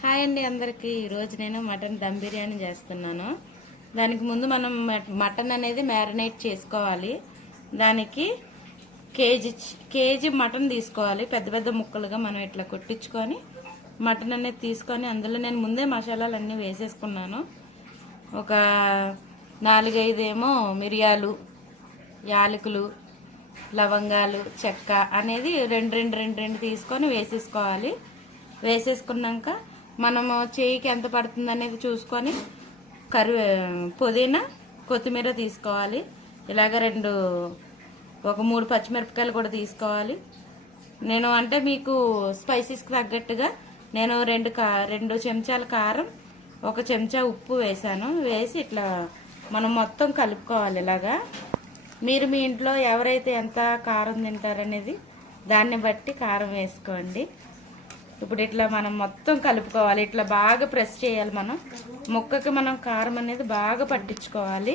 Hi అండి అందరికీ. ఈరోజు నేను మటన్ దమ్ బిర్యానీ చేస్తున్నాను. దానికి ముందు మనం మటన్ అనేది మ్యారినేట్ చేసుకోవాలి. దానికి కేజీ మటన్ తీసుకోవాలి. పెద్ద పెద్ద ముక్కలుగా మనం ఇట్లా కొట్టించుకొని మటన్ అనేది తీసుకొని అందులో నేను ముందే మసాలాలు అన్నీ వేసేసుకున్నాను. ఒక 4-5 ఏమో మిరియాలు, యాలకులు, లవంగాలు, చెక్క అనేది రెండు తీసుకొని వేసేసుకోవాలి. వేసేసుకున్నాక మనము చేయికి ఎంత పడుతుంది అనేది చూసుకొని పుదీనా, కొత్తిమీర తీసుకోవాలి. ఇలాగ ఒక 3 పచ్చిమిరపకాయలు కూడా తీసుకోవాలి. నేను అంటే మీకు స్పైసెస్కి తగ్గట్టుగా నేను 2 చెంచాల కారం, 1 చెంచా ఉప్పు వేసాను. వేసి ఇట్లా మనం మొత్తం కలుపుకోవాలి. ఇలాగా మీరు మీ ఇంట్లో ఎవరైతే ఎంత కారం తింటారనేది దాన్ని బట్టి కారం వేసుకోండి. ఇప్పుడు ఇట్లా మనం మొత్తం కలుపుకోవాలి. ఇట్లా బాగా ప్రెస్ చేయాలి. మనం ముక్కకి మనం కారం అనేది బాగా పట్టించుకోవాలి.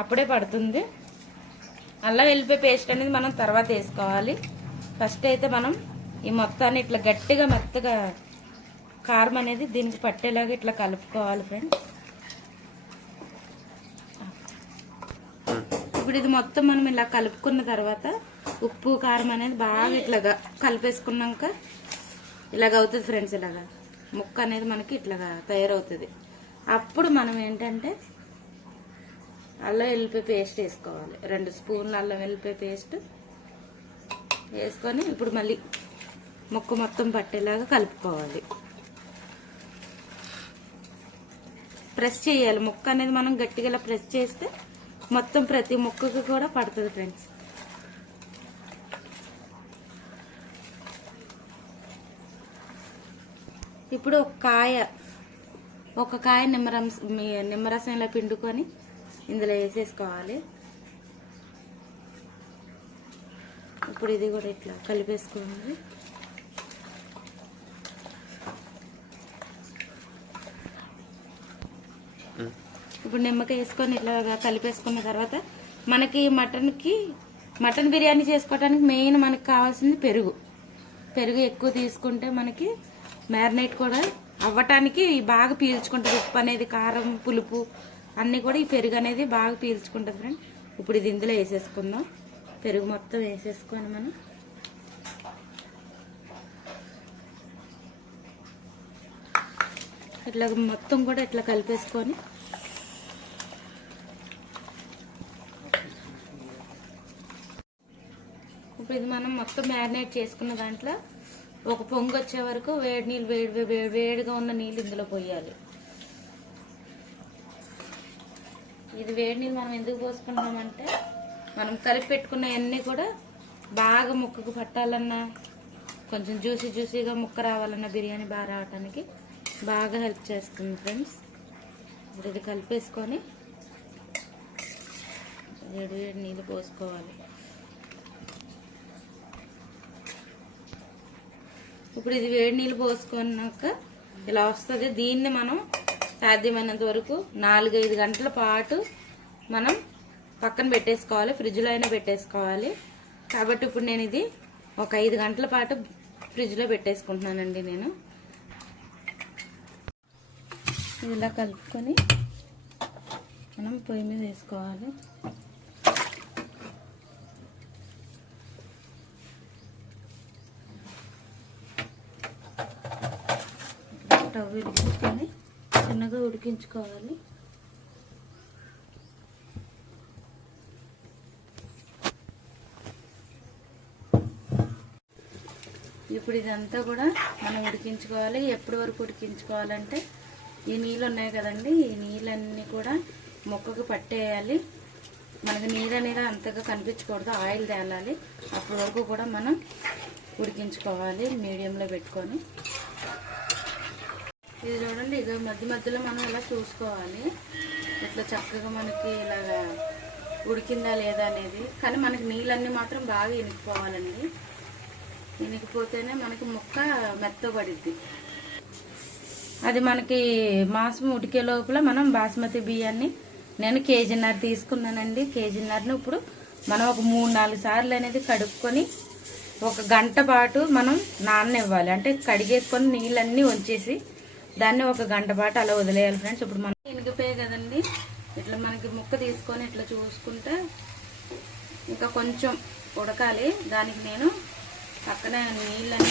అప్పుడే పడుతుంది. అల్లం వెల్లిపాయ పేస్ట్ అనేది మనం తర్వాత వేసుకోవాలి. ఫస్ట్ అయితే మనం ఈ మొత్తాన్ని ఇట్లా గట్టిగా మెత్తగా కారం అనేది దీనికి పట్టేలాగా ఇట్లా కలుపుకోవాలి ఫ్రెండ్స్. ఇప్పుడు ఇది మొత్తం మనం ఇలా కలుపుకున్న తర్వాత ఉప్పు కారం అనేది బాగా ఇట్లాగా కలిపేసుకున్నాక ఇలాగ అవుతుంది ఫ్రెండ్స్. ఇలాగా ముక్క అనేది మనకి ఇట్లాగా తయారవుతుంది. అప్పుడు మనం ఏంటంటే అల్లం వెల్లిపాయ పేస్ట్ వేసుకోవాలి. 2 స్పూన్ల అల్లం వెల్లిపాయ పేస్ట్ వేసుకొని ఇప్పుడు మళ్ళీ ముక్క మొత్తం పట్టేలాగా కలుపుకోవాలి. ప్రెస్ చేయాలి. ముక్క అనేది మనం గట్టిగా ఇలా ప్రెస్ చేస్తే మొత్తం ప్రతి ముక్కకి కూడా పడుతుంది ఫ్రెండ్స్. ఇప్పుడు ఒక కాయ నిమ్మరసం ఇలా పిండుకొని ఇందులో వేసేసుకోవాలి. ఇప్పుడు ఇది కూడా ఇట్లా కలిపేసుకోండి. ఇప్పుడు నిమ్మకాయ వేసుకొని ఇట్లా కలిపేసుకున్న తర్వాత మనకి మటన్ బిర్యానీ చేసుకోవడానికి మెయిన్ మనకి కావాల్సింది పెరుగు ఎక్కువ తీసుకుంటే మనకి మ్యారినేట్ కూడా అవ్వటానికి బాగా పీల్చుకుంటుంది. ఉప్పు అనేది, కారం, పులుపు అన్నీ కూడా ఈ పెరుగు అనేది బాగా పీల్చుకుంటుంది ఫ్రెండ్. ఇప్పుడు ఇది ఇందులో వేసేసుకుందాం. పెరుగు మొత్తం వేసేసుకొని మనం ఇట్లా మొత్తం కూడా ఇట్లా కలిపేసుకొని ఇప్పుడు ఇది మనం మొత్తం మ్యారినేట్ చేసుకున్న దాంట్లో ఒక పొంగు వచ్చే వరకు వేడిగా ఉన్న నీళ్ళు ఇందులో పోయాలి. ఇది వేడి నీళ్ళు మనం ఎందుకు పోసుకుంటామంటే మనం కలిపి పెట్టుకున్న అన్నీ కూడా బాగా ముక్కకు పట్టాలన్నా, కొంచెం జ్యూసీగా ముక్క రావాలన్నా, బిర్యానీ బాగా రావడానికి బాగా హెల్ప్ చేస్తుంది ఫ్రెండ్స్. ఇప్పుడు ఇది కలిపేసుకొని వేడి నీళ్ళు పోసుకోవాలి. ఇప్పుడు ఇది వేడి నీళ్ళు పోసుకున్నాక ఇలా వస్తుంది. దీన్ని మనం సాధ్యమైనంత వరకు 4-5 గంటల పాటు మనం పక్కన పెట్టేసుకోవాలి. ఫ్రిడ్జ్లో అయినా పెట్టేసుకోవాలి. కాబట్టి ఇప్పుడు నేను ఇది ఒక 5 గంటల పాటు ఫ్రిడ్జ్లో పెట్టేసుకుంటున్నానండి. నేను ఇలా కలుపుకొని మనం పొయ్యి మీద వేసుకోవాలి. స్టవ్ వెలిగించుకొని చిన్నగా ఉడికించుకోవాలి. ఇప్పుడు ఇదంతా కూడా మనం ఉడికించుకోవాలి. ఎప్పటి వరకు ఉడికించుకోవాలంటే ఈ నీళ్ళు ఉన్నాయి కదండి, ఈ నీళ్ళన్నీ కూడా మొక్కకు పట్టేయాలి. మనకి నీరు అనేది అంతగా కనిపించకూడదు, ఆయిల్ తేలాలి. అప్పటి వరకు కూడా మనం ఉడికించుకోవాలి మీడియంలో పెట్టుకొని. ఇది చూడండి, ఇక మధ్యలో మనం ఇలా చూసుకోవాలి. ఇట్లా చక్కగా మనకి ఇలాగా ఉడికిందా లేదా అనేది. కానీ మనకి నీళ్ళన్నీ మాత్రం బాగా ఇనికిపోవాలండి. ఇనికిపోతేనే మనకి ముక్క మెత్తబడిద్ది. అది మనకి మాంసం ఉడికే లోపల మనం బాస్మతి బియ్యాన్ని నేను 1.5 కేజీ తీసుకున్నానండి. 1.5 కేజీని ఇప్పుడు మనం ఒక 3-4 సార్లు అనేది కడుక్కొని 1 గంట పాటు మనం నాననివ్వాలి. అంటే కడిగేసుకొని నీళ్ళన్నీ వంచేసి దాన్ని ఒక గంట పాటు అలా వదిలేయాలి ఫ్రెండ్స్. ఇప్పుడు మనం ఇనిగిపోయాయి కదండి, ఇట్లా మనకి ముక్క తీసుకొని ఇట్లా చూసుకుంటే ఇంకా కొంచెం ఉడకాలి. దానికి నేను పక్కనే నీళ్ళని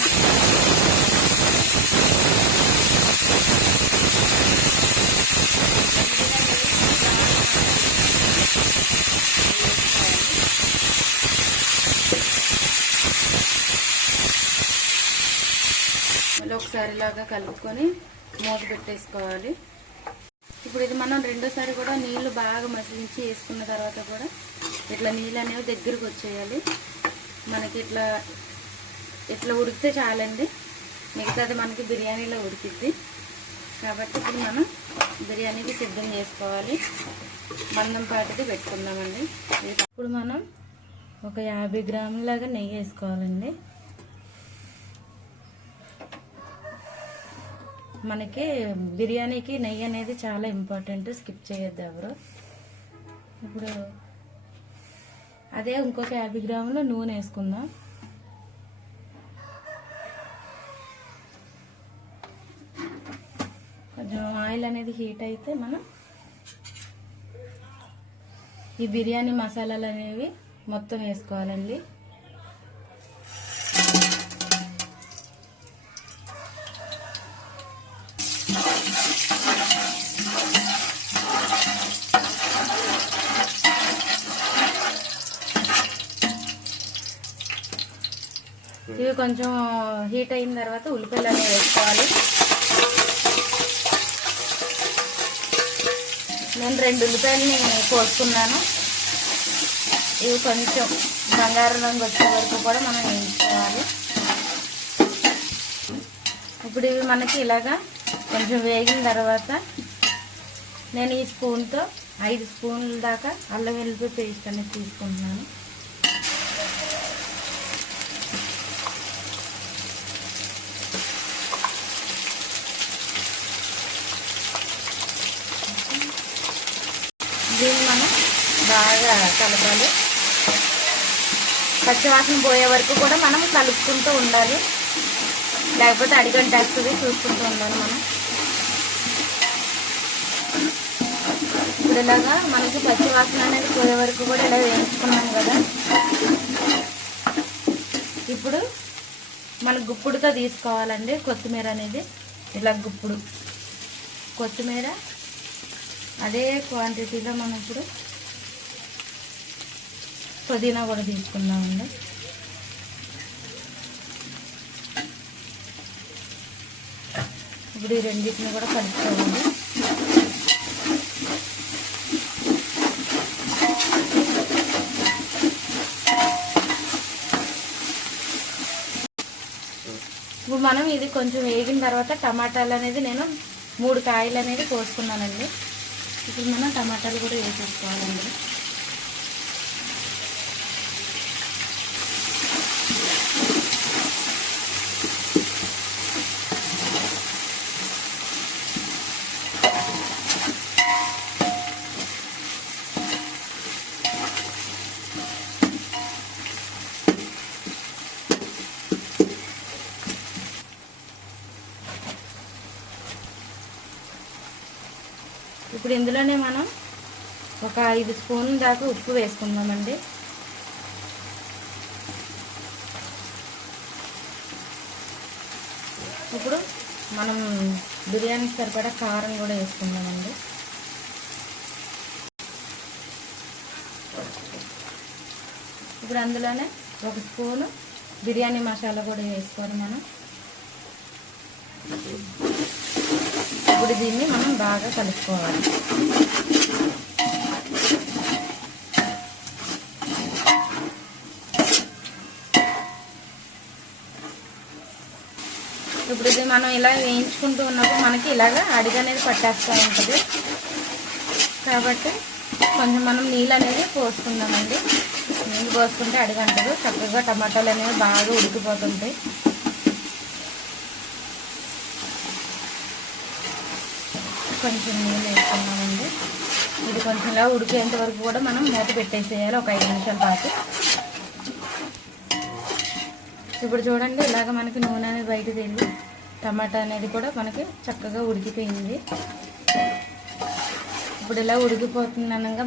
మళ్ళీ ఒకసారి ఇలాగా కలుపుకొని మూత పెట్టేసుకోవాలి. ఇప్పుడు ఇది మనం రెండోసారి కూడా నీళ్లు బాగా మసిలించి వేసుకున్న తర్వాత కూడా ఇట్లా నీళ్ళు అనేవి దగ్గరకు వచ్చేయాలి. మనకి ఇట్లా ఇట్లా ఉడికితే చాలండి, మిగతాది మనకి బిర్యానీలో ఉడికిద్ది. కాబట్టి ఇప్పుడు మనం బిర్యానీకి సిద్ధం చేసుకోవాలి. మందం పాటిది పెట్టుకుందామండి. ఇప్పుడు మనం ఒక 50 గ్రాములాగా నెయ్యి వేసుకోవాలండి. మనకి బిర్యానీకి నెయ్యి అనేది చాలా ఇంపార్టెంట్, స్కిప్ చేయొద్దు ఎవరు. ఇప్పుడు అదే ఇంకొక 50 గ్రాములు నూనె వేసుకుందాం. కొంచెం ఆయిల్ అనేది హీట్ అయితే మనం ఈ బిర్యానీ మసాలాలు అనేవి మొత్తం వేసుకోవాలండి. ఇవి కొంచెం హీట్ అయిన తర్వాత ఉల్లిపాయలు అనేవి వేసుకోవాలి. నేను 2 ఉల్లిపాయలని కోసుకున్నాను. ఇవి కొంచెం బంగారం రంగు వచ్చే వరకు కూడా మనం వేయించుకోవాలి. ఇప్పుడు ఇవి మనకి ఇలాగా కొంచెం వేగిన తర్వాత నేను ఈ స్పూన్తో 5 స్పూన్ల దాకా అల్లం వెల్లుల్లి పేస్ట్ అనేది తీసుకుంటున్నాను. దీన్ని మనం బాగా కలపాలి. పచ్చివాసన పోయే వరకు కూడా మనం కలుపుకుంటూ ఉండాలి, లేకపోతే అడిగంటేస్తుంది. చూసుకుంటూ ఉండాలి మనం. ఇప్పుడు ఇలాగా మనకి పచ్చివాసన అనేది పోయే వరకు కూడా ఇలా వేయించుకున్నాం కదా. ఇప్పుడు మన గుప్పుడుతో తీసుకోవాలండి కొత్తిమీర అనేది. ఇలా గుప్పుడు కొత్తిమీర అదే క్వాంటిటీలో మనం ఇప్పుడు పుదీనా కూడా తీసుకుందామండి. ఇప్పుడు ఈ రెండింటిని కూడా కలుపుకోవాలి. ఇప్పుడు మనం ఇది కొంచెం వేగిన తర్వాత టమాటాలు అనేది నేను 3 కాయలు అనేది కోసుకున్నానండి. ఇప్పుడు మనం టమాటాలు కూడా వేసేసుకోవాలండి. ఇప్పుడు ఇందులోనే మనం ఒక 5 స్పూన్ల దాకా ఉప్పు వేసుకుందామండి. ఇప్పుడు మనం బిర్యానీకి సరిపడా కారం కూడా వేసుకుందామండి. ఇప్పుడు అందులోనే 1 స్పూను బిర్యానీ మసాలా కూడా వేసుకోవాలి మనం. ఇప్పుడు దీన్ని మనం బాగా కలుపుకోవాలి. ఇప్పుడు ఇది మనం ఇలా వేయించుకుంటూ ఉన్నప్పుడు మనకి ఇలాగా అడిగి అనేది పట్టేస్తూ ఉంటుంది. కాబట్టి కొంచెం మనం నీళ్ళు అనేది పోసుకుందామండి. నీళ్ళు పోసుకుంటే అడిగంటదు. చక్కగా టమాటాలు అనేవి బాగా ఉడికిపోతుంటాయి. కొంచెం నీళ్ళు వేసుకున్నామండి. ఇది కొంచెం ఇలా ఉడికేంత వరకు కూడా మనం మూత పెట్టేసేయాలి ఒక 5 నిమిషాల పాటు. ఇప్పుడు చూడండి ఇలాగ మనకి నూనె అనేది బయట తేలి టమాటా అనేది కూడా మనకి చక్కగా ఉడికిపోయింది. ఇప్పుడు ఇలా ఉడికిపోతుంది అనగా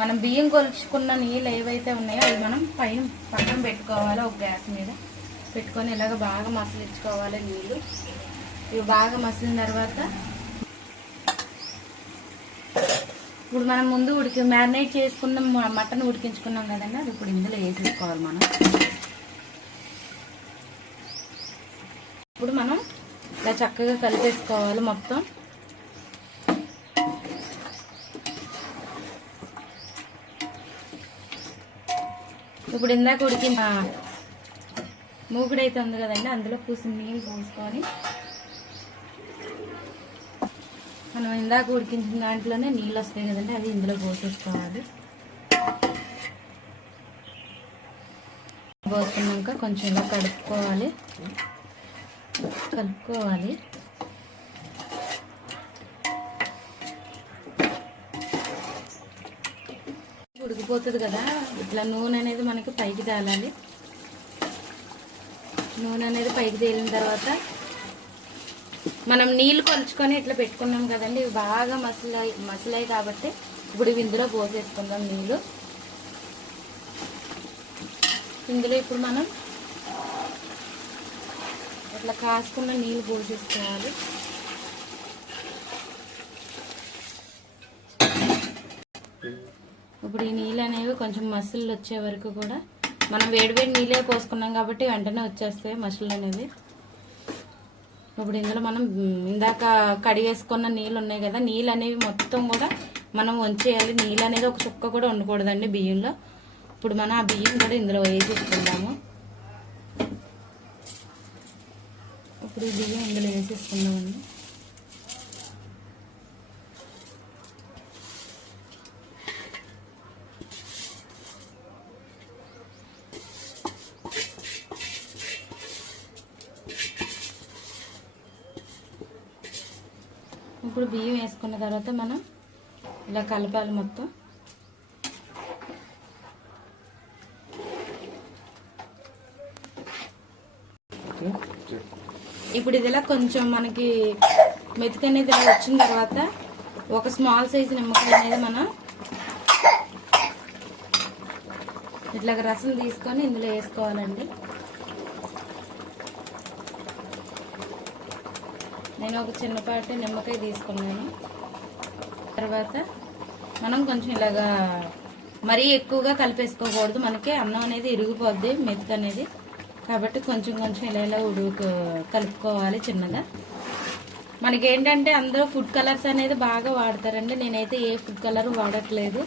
మనం బియ్యం కొలుచుకున్న నీళ్ళు ఏవైతే ఉన్నాయో అవి మనం పక్కన పెట్టుకోవాలి. ఒక గ్యాస్ మీద పెట్టుకొని ఇలాగ బాగా మసలించుకోవాలి నీళ్ళు. ఇవి బాగా మసిలిన తర్వాత ఇప్పుడు మనం ముందు మ్యారినేట్ చేసుకున్న మటన్ ఉడికించుకున్నాం కదండి, అది ఇప్పుడు ఇందులో వేసేసుకోవాలి మనం. ఇప్పుడు మనం ఇలా చక్కగా కలిపేసుకోవాలి మొత్తం. ఇప్పుడు ఇందాక ఉడికిన మూగుడైతే ఉంది కదండి, అందులో నీళ్ళు పోసుకొని మనం ఇందాక ఉడికించిన దాంట్లోనే నీళ్ళు వస్తాయి కదండి, అది ఇందులో పోసేసుకోవాలి. పోసుకున్నాక కొంచెం ఇలా కలుపుకోవాలి. ఉడికిపోతుంది కదా, ఇట్లా నూనె అనేది మనకి పైకి తేలాలి. నూనె అనేది పైకి తేలిన తర్వాత మనం నీళ్ళు కొలుచుకొని ఇట్లా పెట్టుకున్నాం కదండి, ఇవి బాగా మసలాయి కాబట్టి ఇప్పుడు ఇవి ఇందులో పోసేసుకుందాం నీళ్ళు. ఇందులో ఇప్పుడు మనం ఇట్లా కాసుకున్న నీళ్ళు పోసేసుకోవాలి. ఇప్పుడు ఈ నీళ్ళు అనేవి కొంచెం మసిళ్ళు వచ్చే వరకు కూడా మనం వేడివేడి నీళ్ళే పోసుకున్నాం కాబట్టి వెంటనే వచ్చేస్తాయి మసిళ్ళు అనేవి. ఇప్పుడు ఇందులో మనం ఇందాక కడిగేసుకున్న నీళ్ళు ఉన్నాయి కదా, నీళ్ళు అనేవి మొత్తం కూడా మనం వంచేయాలి. నీళ్ళు అనేది ఒక చుక్క కూడా ఉండకూడదండి బియ్యంలో. ఇప్పుడు మనం ఆ బియ్యం కూడా ఇందులో వేసేసుకుందాము. ఇప్పుడు ఈ బియ్యం ఇందులో వేసేసుకుందామండి. ఇప్పుడు బియ్యం వేసుకున్న తర్వాత మనం ఇలా కలపాలి మొత్తం. ఇప్పుడు ఇది ఇలా కొంచెం మనకి మెతుకు అనేది ఇలా వచ్చిన తర్వాత ఒక స్మాల్ సైజు నిమ్మకాయ అనేది మనం ఇట్లా రసం తీసుకొని ఇందులో వేసుకోవాలండి. నేను ఒక చిన్నపాటి నిమ్మకాయ తీసుకున్నాను. తర్వాత మనం కొంచెం ఇలాగా మరీ ఎక్కువగా కలిపేసుకోకూడదు, మనకి అన్నం అనేది ఇరిగిపోద్ది మెతుకు అనేది. కాబట్టి కొంచెం కొంచెం ఇలా కలుపుకోవాలి చిన్నగా. మనకి ఏంటంటే అందరూ ఫుడ్ కలర్స్ అనేది బాగా వాడతారండి, నేనైతే ఏ ఫుడ్ కలర్ వాడట్లేదు.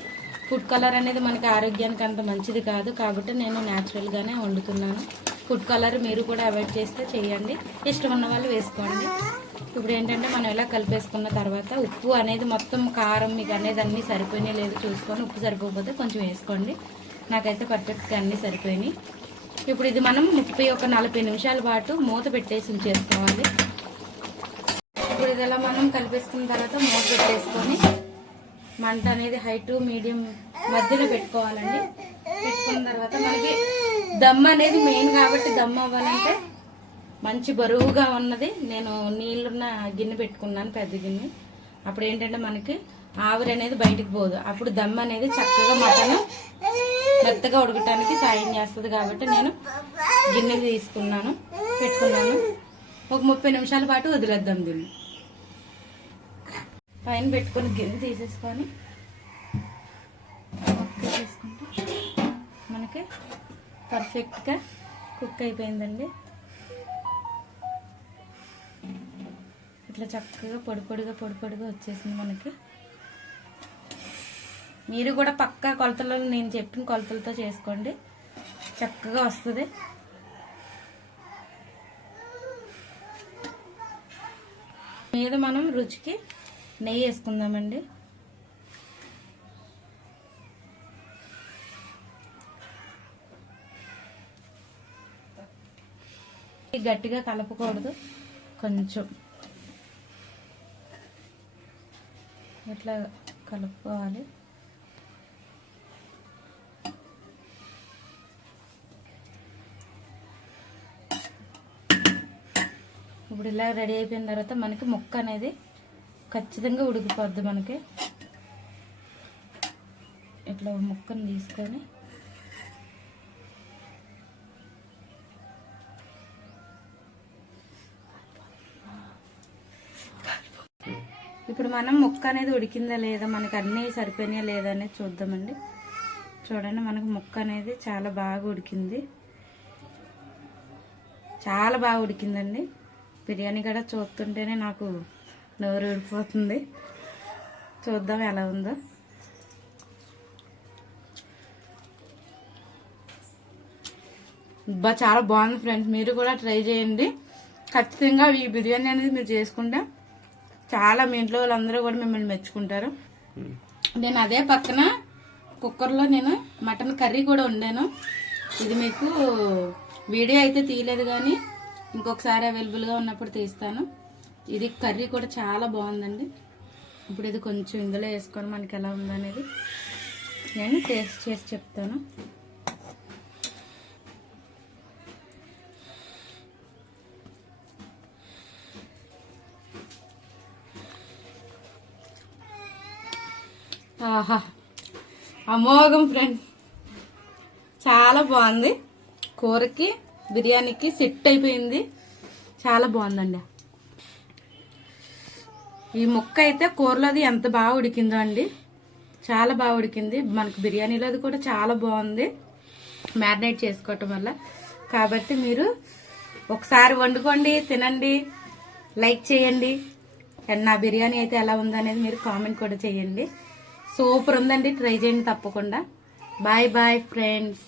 ఫుడ్ కలర్ అనేది మనకి ఆరోగ్యానికి అంత మంచిది కాదు, కాబట్టి నేను న్యాచురల్గానే వండుతున్నాను. ఫుడ్ కలర్ మీరు కూడా అవాయిడ్ చేస్తే చేయండి, ఇష్టం ఉన్న వాళ్ళు వేసుకోండి. ఇప్పుడు ఏంటంటే మనం ఇలా కలిపేసుకున్న తర్వాత ఉప్పు అనేది మొత్తం కారం మీకు అనేది అన్నీ సరిపోయినాయి లేదు చూసుకొని, ఉప్పు సరిపోకపోతే కొంచెం వేసుకోండి. నాకైతే పర్ఫెక్ట్గా అన్నీ సరిపోయినాయి. ఇప్పుడు ఇది మనం 40 నిమిషాల పాటు మూత పెట్టేసి ఉంచేసుకోవాలి. ఇప్పుడు ఇది ఇలా మనం కలిపేసుకున్న తర్వాత మూత పెట్టేసుకొని మంట అనేది హై టు మీడియం మధ్యలో పెట్టుకోవాలండి. పెట్టుకున్న తర్వాత మనకి దమ్ అనేది మెయిన్ కాబట్టి దమ్ అవ్వాలంటే మంచి బరువుగా ఉన్నది నేను నీళ్ళున్న గిన్నె పెట్టుకున్నాను, పెద్ద గిన్నె. అప్పుడు ఏంటంటే మనకి ఆవిరి అనేది బయటకు పోదు, అప్పుడు దమ్ అనేది చక్కగా మటన్ మెత్తగా ఉడకటానికి సాయం చేస్తుంది. కాబట్టి నేను గిన్నె పెట్టుకున్నాను. ఒక 30 నిమిషాల పాటు వదిలేద్దాం దీన్ని. పైన పెట్టుకుని గిన్నె తీసేసుకొని తీసుకుంటే మనకి పర్ఫెక్ట్గా కుక్ అయిపోయిందండి. ఇట్లా చక్కగా పొడి పొడిగా వచ్చేసింది మనకి. మీరు కూడా పక్కా కొలతలలో నేను చెప్పిన కొలతలతో చేసుకోండి, చక్కగా వస్తుంది. మీద మనం రుచికి నెయ్యి వేసుకుందామండి. గట్టిగా కలపకూడదు, కొంచెం ఇట్లా కలుపుకోవాలి. ఇప్పుడు ఇలా రెడీ అయిపోయిన తర్వాత మనకి ముక్క అనేది ఖచ్చితంగా ఉడికిపోద్ది. మనకి ఇట్లా ముక్కను తీసుకొని ఇప్పుడు మనం ముక్క అనేది ఉడికిందా లేదా, మనకి అన్నీ సరిపోయినాయా లేదా అనేది చూద్దామండి. చూడండి, మనకు ముక్క అనేది చాలా బాగా ఉడికింది, చాలా బాగా ఉడికిందండి. బిర్యానీ కూడా చూస్తుంటేనే నాకు నోరు ఊడిపోతుంది. చూద్దాం ఎలా ఉందో. చాలా బాగుంది ఫ్రెండ్స్, మీరు కూడా ట్రై చేయండి. ఖచ్చితంగా ఈ బిర్యానీ అనేది మీరు చేసుకుంటే చాలా మీ ఇంట్లో వాళ్ళందరూ కూడా మిమ్మల్ని మెచ్చుకుంటారు. నేను అదే పక్కన కుక్కర్లో నేను మటన్ కర్రీ కూడా వండాను. ఇది మీకు వీడియో అయితే తీయలేదు, కానీ ఇంకొకసారి అవైలబుల్గా ఉన్నప్పుడు తీస్తాను. ఇది కర్రీ కూడా చాలా బాగుందండి. ఇప్పుడు ఇది కొంచెం ఇందులో వేసుకొని మనకి ఎలా ఉందనేది నేను టేస్ట్ చేసి చెప్తాను. ఆహా, అమోఘం ఫ్రెండ్స్, చాలా బాగుంది. కూరకి బిర్యానీకి సెట్ అయిపోయింది, చాలా బాగుందండి. ఈ ముక్క అయితే కూరలోది ఎంత బాగా ఉడికిందో అండి, చాలా బాగా ఉడికింది. మనకి బిర్యానీలోది కూడా చాలా బాగుంది మ్యారినేట్ చేసుకోవటం వల్ల. కాబట్టి మీరు ఒకసారి వండుకోండి, తినండి, లైక్ చేయండి. నా బిర్యానీ అయితే ఎలా ఉందనేది మీరు కామెంట్ కూడా చేయండి. సూపర్ ఉందండి, ట్రై చేయండి తప్పకుండా. Bye bye friends.